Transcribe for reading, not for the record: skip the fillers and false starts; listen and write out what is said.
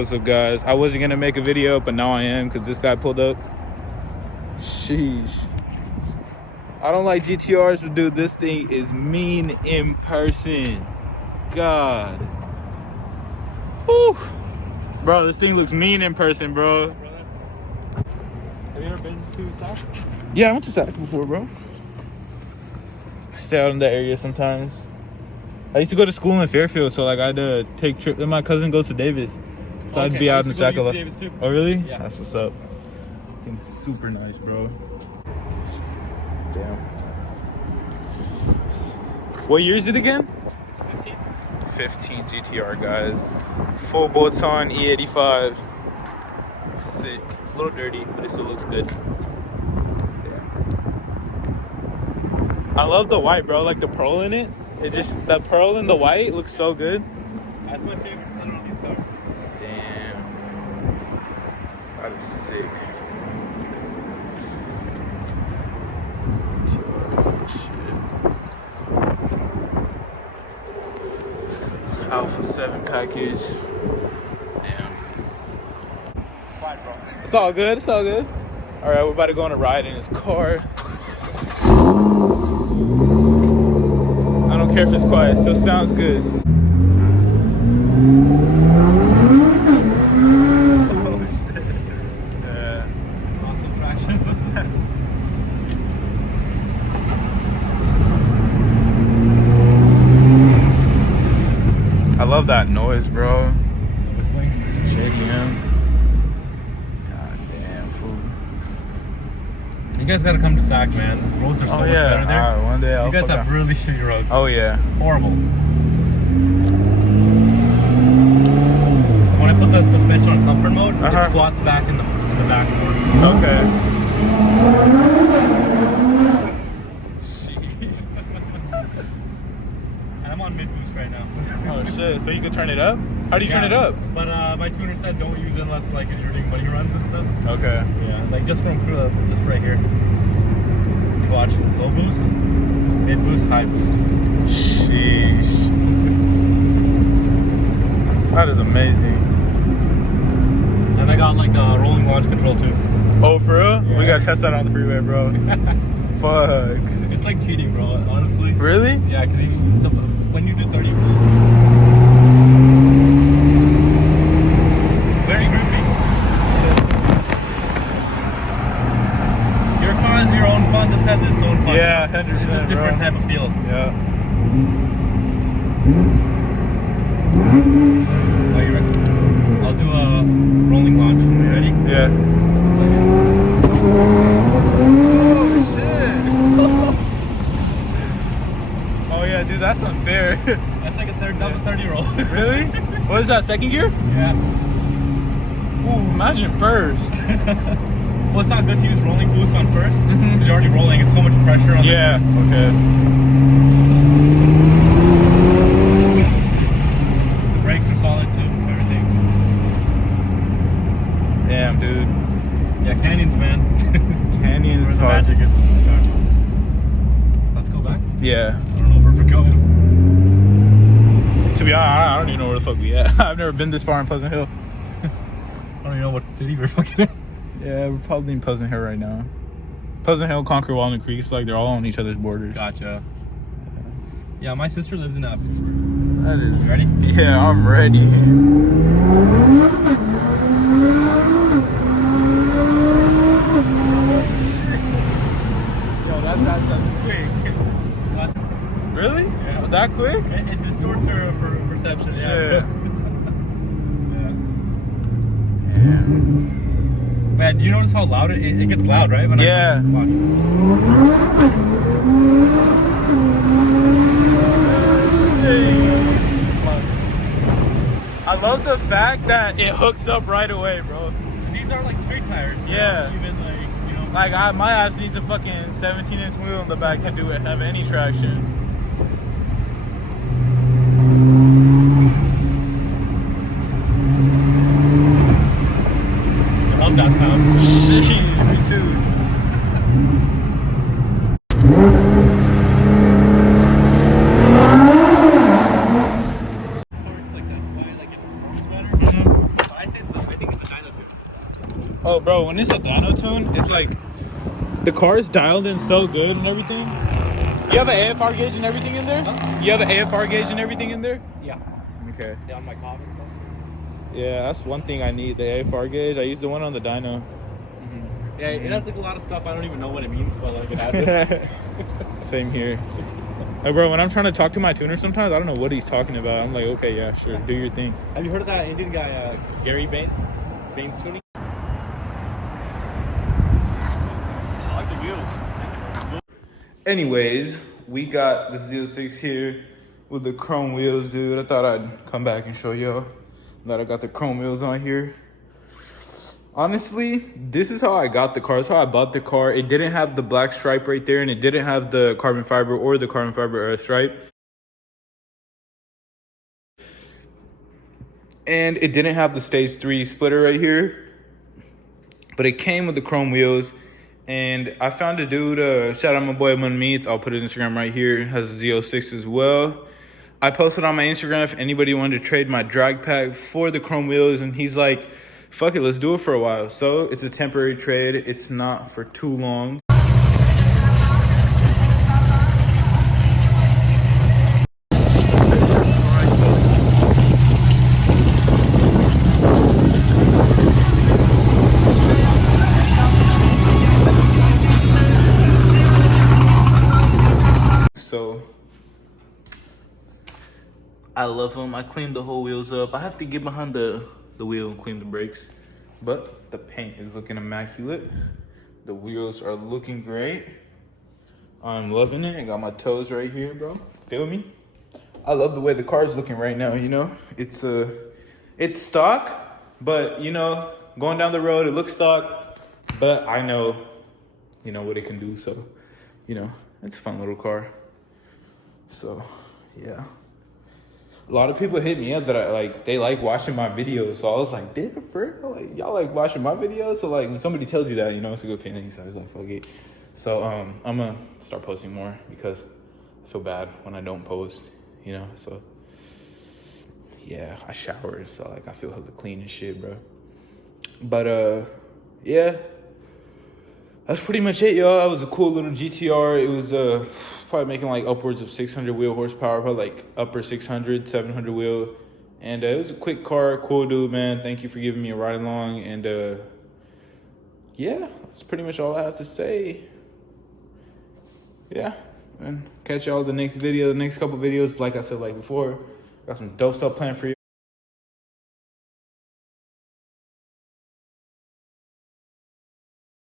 What's up, guys? I wasn't gonna make a video, but now I am because this guy pulled up. Sheesh. I don't like GTRs, but dude, this thing is mean in person. God. Whew. Bro, this thing looks mean in person, bro. Have you ever been to Sac? Yeah, I went to Sac before, bro. I stay out in that area sometimes. I used to go to school in Fairfield, so like I had to take trips. And my cousin goes to Davis, so I'd be out in Sac a lot. Oh, really? Yeah. That's what's up. It seems super nice, bro. Damn. What year is it again? It's a 15 GTR, guys. Full bolts on, E85. Sick. It's a little dirty, but it still looks good. Yeah. I love the white, bro. Like the pearl in it. It just, that pearl in the white looks so good. That's my favorite color on these cars. Damn. That is sick. GTRs and shit. Alpha 7 package. Damn. Fine, bro. It's all good. It's all good. All right, we're about to go on a ride in his car. I don't care if it's quiet. It still sounds good. Oh shit. Yeah. Awesome traction. I love that noise, bro. Whistling. It's shaking. God damn, fool. You guys gotta come to Sac, man. The roads are so much better there. All right, one day I'll You guys have really shitty roads. Oh yeah. Horrible. So when I put the suspension on comfort mode, it squats back in the back more. Okay. And I'm on mid boost right now. Oh shit! So you can turn it up? How do you turn it up? But my tuner said don't use it unless like you're doing money runs and stuff. Okay. Yeah, like just right here. See, watch, low boost, mid boost, high boost. Sheesh. That is amazing. And I got like a rolling launch control too. Oh, for real? Yeah. We gotta test that on the freeway, bro. Fuck. It's like cheating, bro. Honestly. Really? Yeah, because when you do 30. Very groupy. Your car has your own fun. This has its own fun. Yeah, 100%. It's just different type of feel. Yeah. Are you ready? I'll do a rolling launch. Are you ready? Yeah. Oh shit! Oh yeah, dude, that's unfair. That's like that was a 30-year-old. Really? What is that? Second gear? Yeah. Ooh, imagine first. Well, it's not good to use rolling boost on first. Mhm. You're already rolling. It's so much pressure on Yeah. the Okay. The brakes are solid too. Everything. Damn, dude. Yeah, canyons, man. Canyons. That's where the magic is with this car. Let's go back. Yeah. I don't know where we're going. To be honest, I don't even know where the fuck we at. I've never been this far in Pleasant Hill. I don't even know what city we're fucking in. Yeah, we're probably in Pleasant Hill right now. Pleasant Hill, Concord, Walnut Creek, so like they're all on each other's borders. Gotcha. Yeah, my sister lives in Pittsburgh. That is. You ready? Yeah, I'm ready. Yo, that's quick. What? Really? Yeah. That quick? It distorts her perception. Yeah. Shit. Yeah. Man, do you notice how loud it gets loud, right? When Yeah. Watch. I love the fact that it hooks up right away, bro. These are like street tires. So Yeah. Even like, you know. Like my ass needs a fucking 17-inch wheel in the back to do it, have any traction. I love that sound. Shit, me too. It's like that's why like it performs better. I say when it's a dyno tune, it's like the car is dialed in so good and everything. You have an AFR gauge and everything in there? Huh? You have an AFR gauge and everything in there? Yeah. Okay. Yeah, on my cob and stuff. Yeah, that's one thing I need, the AFR gauge. I use the one on the dyno. Yeah, it has like a lot of stuff I don't even know what it means, but like it has it. Same here. Like, bro, when I'm trying to talk to my tuner sometimes, I don't know what he's talking about. I'm like, okay, yeah, sure, do your thing. Have you heard of that Indian guy, Gary Baines? Baines Tuning? I like the wheels. Anyways, we got the Z06 here with the chrome wheels, dude. I thought I'd come back and show y'all that I got the chrome wheels on here. Honestly, this is how I got the car. This is how I bought the car. It didn't have the black stripe right there, and it didn't have the carbon fiber or the carbon fiber stripe. And it didn't have the stage 3 splitter right here. But it came with the chrome wheels. And I found a dude, shout out my boy Manmeeth. I'll put his Instagram right here. It has a Z06 as well. I posted on my Instagram if anybody wanted to trade my drag pack for the chrome wheels. And he's like, fuck it, let's do it for a while. So it's a temporary trade. It's not for too long. So I love them. I cleaned the whole wheels up. I have to get behind the wheel and clean the brakes, but the paint is looking immaculate. The wheels are looking great. I'm loving it. I got my toes right here, bro. Feel me? I love the way the car is looking right now. You know, it's stock, but you know, going down the road, it looks stock, but I know, you know what it can do. So, you know, it's a fun little car. So, yeah. A lot of people hit me up that they like watching my videos. So I was like, damn, for real? Like, y'all like watching my videos? So like when somebody tells you that, you know, it's a good feeling. So I was like, fuck it. So I'm gonna start posting more because I feel bad when I don't post, you know. So yeah, I showered, so like I feel hella clean and shit, bro. But yeah. That's pretty much it, y'all. That was a cool little GTR. It was probably making like upwards of 600 wheel horsepower, probably like upper 600, 700 wheel. And it was a quick car, cool dude, man. Thank you for giving me a ride along. And yeah, that's pretty much all I have to say. Yeah, and catch y'all the next video, the next couple videos. Like I said, like before, got some dope stuff planned for you.